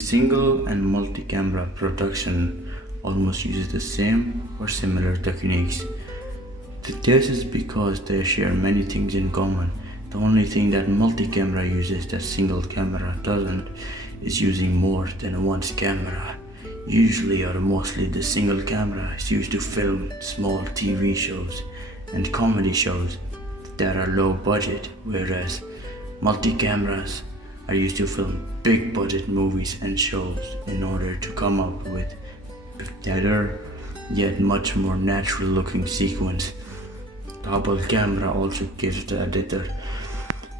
Single and multi-camera production almost uses the same or similar techniques. This is because they share many things in common. The only thing that multi-camera uses that single camera doesn't is using more than one camera. Usually or mostly the single camera is used to film small TV shows and comedy shows that are low budget, whereas multi-cameras are used to film big budget movies and shows in order to come up with better yet much more natural looking sequence. Double camera also gives the editor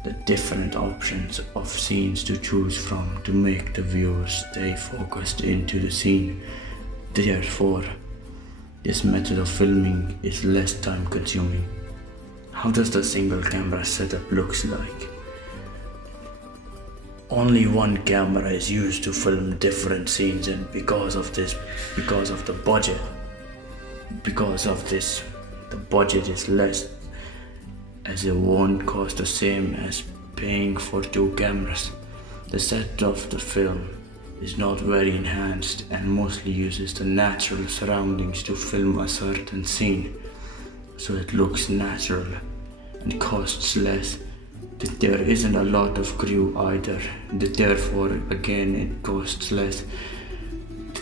the different options of scenes to choose from to make the viewers stay focused into the scene. Therefore, this method of filming is less time consuming. How does the single camera setup looks like? Only one camera is used to film different scenes, and because of this the budget is less, as it won't cost the same as paying for two cameras. The set of the film is not very enhanced and mostly uses the natural surroundings to film a certain scene, so it looks natural and costs less. There isn't a lot of crew either, therefore again it costs less.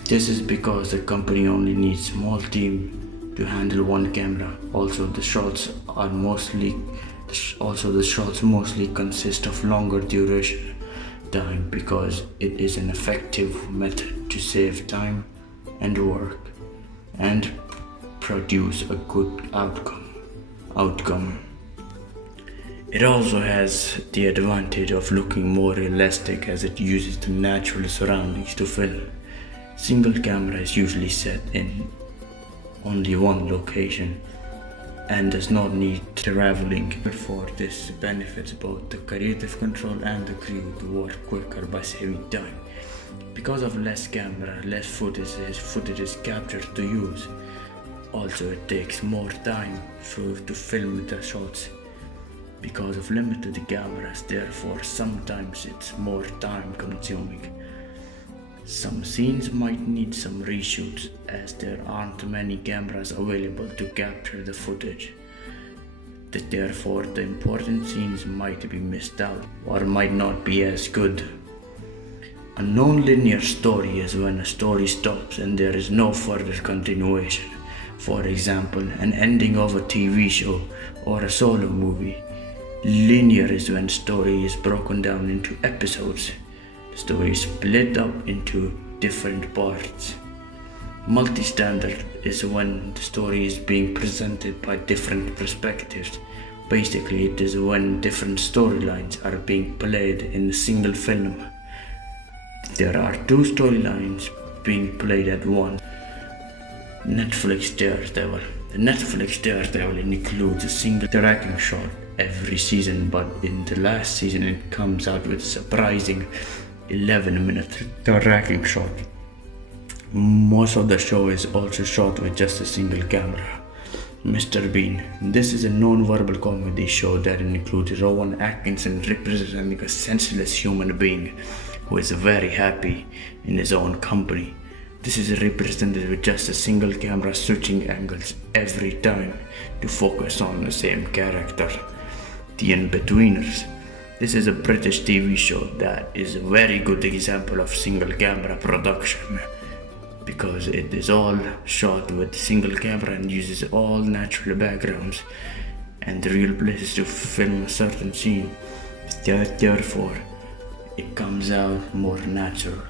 This is because the company only needs a small team to handle one camera. Also the shots mostly consist of longer duration time because it is an effective method to save time and work and produce a good outcome. It also has the advantage of looking more realistic as it uses the natural surroundings to film. Single camera is usually set in only one location and does not need traveling. Therefore, this benefits both the creative control and the crew to work quicker by saving time. Because of less camera, less footage is captured to use. Also, it takes more time to film the shots. Because of limited cameras, therefore sometimes it's more time consuming. Some scenes might need some reshoots as there aren't many cameras available to capture the footage. Therefore the important scenes might be missed out or might not be as good. A non-linear story is when a story stops and there is no further continuation. For example, an ending of a TV show or a solo movie. Linear is when story is broken down into episodes. The story is split up into different parts. Multi-standard is when the story is being presented by different perspectives. Basically, it is when different storylines are being played in a single film. There are two storylines being played at once. Netflix Daredevil. The Netflix Daredevil includes a single tracking shot every season, but in the last season it comes out with a surprising 11-minute tracking shot. Most of the show is also shot with just a single camera. Mr. Bean. This is a non-verbal comedy show that includes Rowan Atkinson representing a senseless human being who is very happy in his own company. This is represented with just a single camera switching angles every time to focus on the same character. The In-Betweeners. This is a British TV show that is a very good example of single camera production because it is all shot with single camera and uses all natural backgrounds and real places to film a certain scene. Therefore, it comes out more natural.